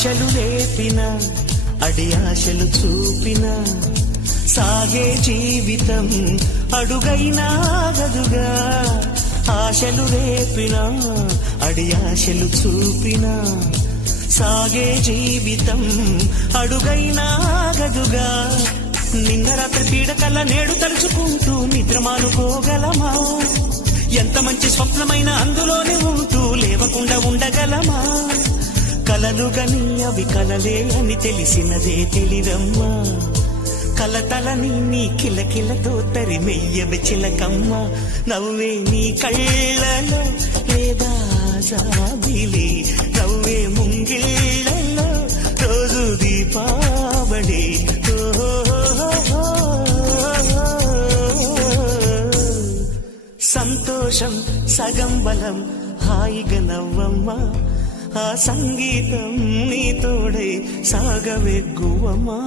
ఆశలు రేపిన అడి ఆశలు చూపిన సాగే జీవితం అడుగైనా గదుగా. ఆశలు రేపిన అడి ఆశలు చూపిన సాగే జీవితం అడుగైనా గదుగా. నిన్న రాత్రి పీడకల నేడు తలుచుకుంటూ నిద్రమానుకోగలమా? ఎంత మంచి స్వప్నమైన అందులోనే ఉంటూ లేవకుండా ఉండగలమా? కలలు గని అవి కలలే అని తెలిసినదే తెలివమ్మా. కలతలని నీ కిలకిలతో తరిమెయ్యవి చిలకమ్మ. నవ్వే నీ కళ్ళలో లేదా జాబిలి, నవ్వే ముంగిళ్ళలో రోజు దీపావళి. సంతోషం సగం బలం హాయిగా నవ్వమ్మా. ఆ సంగీతం నీ తోడై సాగవెగ్గువమ్మా.